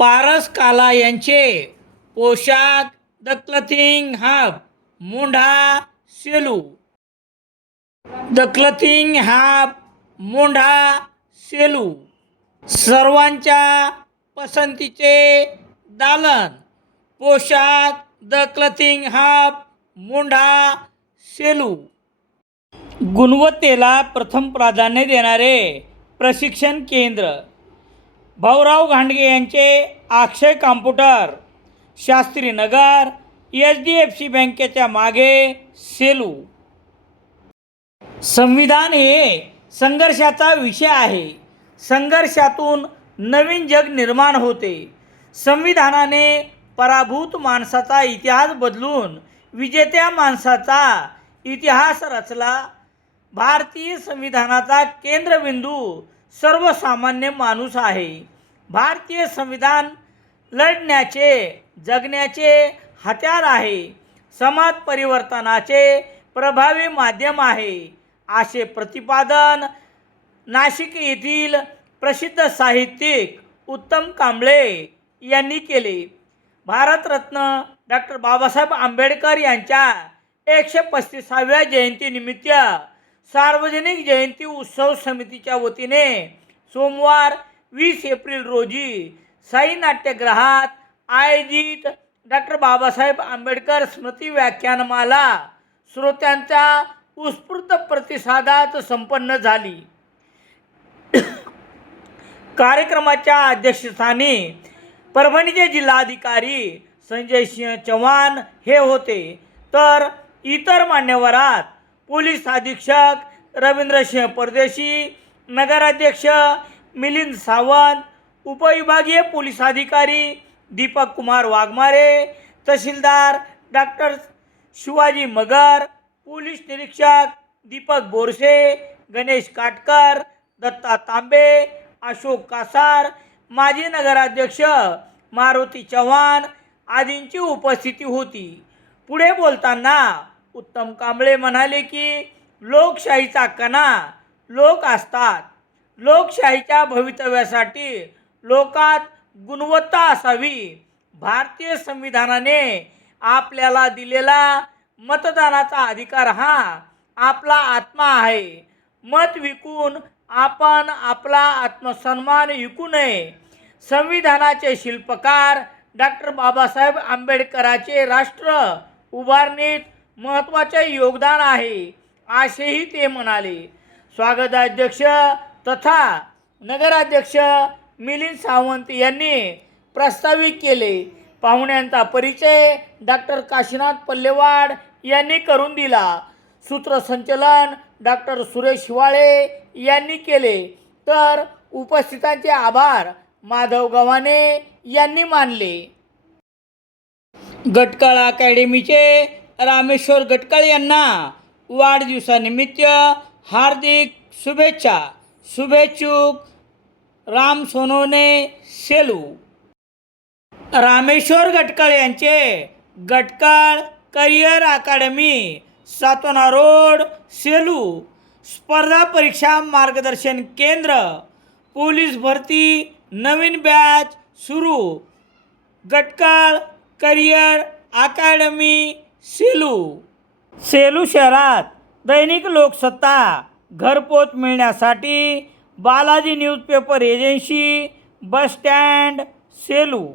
पारस काला यांचे Poshakh the clothing hub Mondha Selu. The clothing hub Mondha Selu सर्वांच्या पसंतीचे दालन. Poshakh the clothing hub Mondha Selu. गुणवत्तेला प्रथम प्राधान्य देणारे प्रशिक्षण केंद्र. भाऊराव घांडगे यांचे अक्षय कॉम्प्युटर, शास्त्रीनगर, HDFC बँकेच्या मागे, सेलू. संविधान हे संघर्षाचा विषय आहे. संघर्षातून नवीन जग निर्माण होते. संविधानाने पराभूत माणसाचा इतिहास बदलून विजेत्या माणसाचा इतिहास रचला. भारतीय संविधानाचा केंद्रबिंदू सर्वसामान्य माणूस आहे. भारतीय संविधान लढण्याचे, जगण्याचे हत्यार आहे. समाज परिवर्तनाचे प्रभावी माध्यम आहे, असे प्रतिपादन नाशिक येथील प्रसिद्ध साहित्यिक उत्तम कांबळे यांनी केले. भारतरत्न डॉक्टर बाबासाहेब आंबेडकर यांच्या 135व्या जयंतीनिमित्त सार्वजनिक जयंती उत्सव समितीच्या वतीने सोमवार 20 एप्रिल रोजी साई नाट्यगृहात आयोजित डॉक्टर बाबासाहेब आंबेडकर स्मृती व्याख्यानमाला श्रोत्यांच्या उत्स्फूर्त प्रतिसादात संपन्न झाली. कार्यक्रमाच्या अध्यक्षस्थानी परभणीचे जिल्हाधिकारी संजय सिंह चव्हाण हे होते, तर इतर मान्यवरात पोलीस अधीक्षक रवींद्रसिंह परदेशी, नगराध्यक्ष मिलिंद सावंत, उपविभागीय पोलीस अधिकारी दीपक कुमार वाघमारे, तहसीलदार डॉक्टर शिवाजी मगर, पोलीस निरीक्षक दीपक बोरसे, गणेश काटकर, दत्ता तांबे, अशोक कासार, माजी नगराध्यक्ष मारुती चव्हाण आदींची उपस्थिती होती. पुढे बोलताना उत्तम कांबळे म्हणाले की लोकशाहीचा कणा लोक असतात. लोकशाहीच्या भवितव्यासाठी लोकात गुणवत्ता असावी. भारतीय संविधानाने आपल्याला दिलेला मतदानाचा अधिकार हा आपला आत्मा आहे. मत विकून आपण आपला आत्मसन्मान विकू नये. संविधानाचे शिल्पकार डॉक्टर बाबासाहेब आंबेडकरांचे राष्ट्र उभारणीत महत्त्वाचे योगदान आहे, असेही ते म्हणाले. स्वागताध्यक्ष तथा नगराध्यक्ष मिलिंद सावंत यांनी प्रस्तावित केले. पाहुण्यांचा परिचय डॉक्टर काशीनाथ पल्लेवाड यांनी करून दिला. सूत्रसंचलन डॉक्टर सुरेश हिवाळे यांनी केले, तर उपस्थितांचे आभार माधव गव्हाणे यांनी मानले. गटकळ अकॅडमीचे रामेश्वर गटकळ यांना वाढदिवसानिमित्त हार्दिक शुभेच्छा. शुभेच्छुक राम सोनवणे, सेलू. रामेश्वर गटकळ यांचे Gatkal career academy, Satona road, Selu. स्पर्धा परीक्षा मार्गदर्शन केंद्र, पोलीस भरती नवीन बॅच सुरू. Gatkal career academy, Selu. सेलू शहरात दैनिक लोकसत्ता घरपोच मिळण्यासाठी Balaji newspaper agency, bus stand, Selu.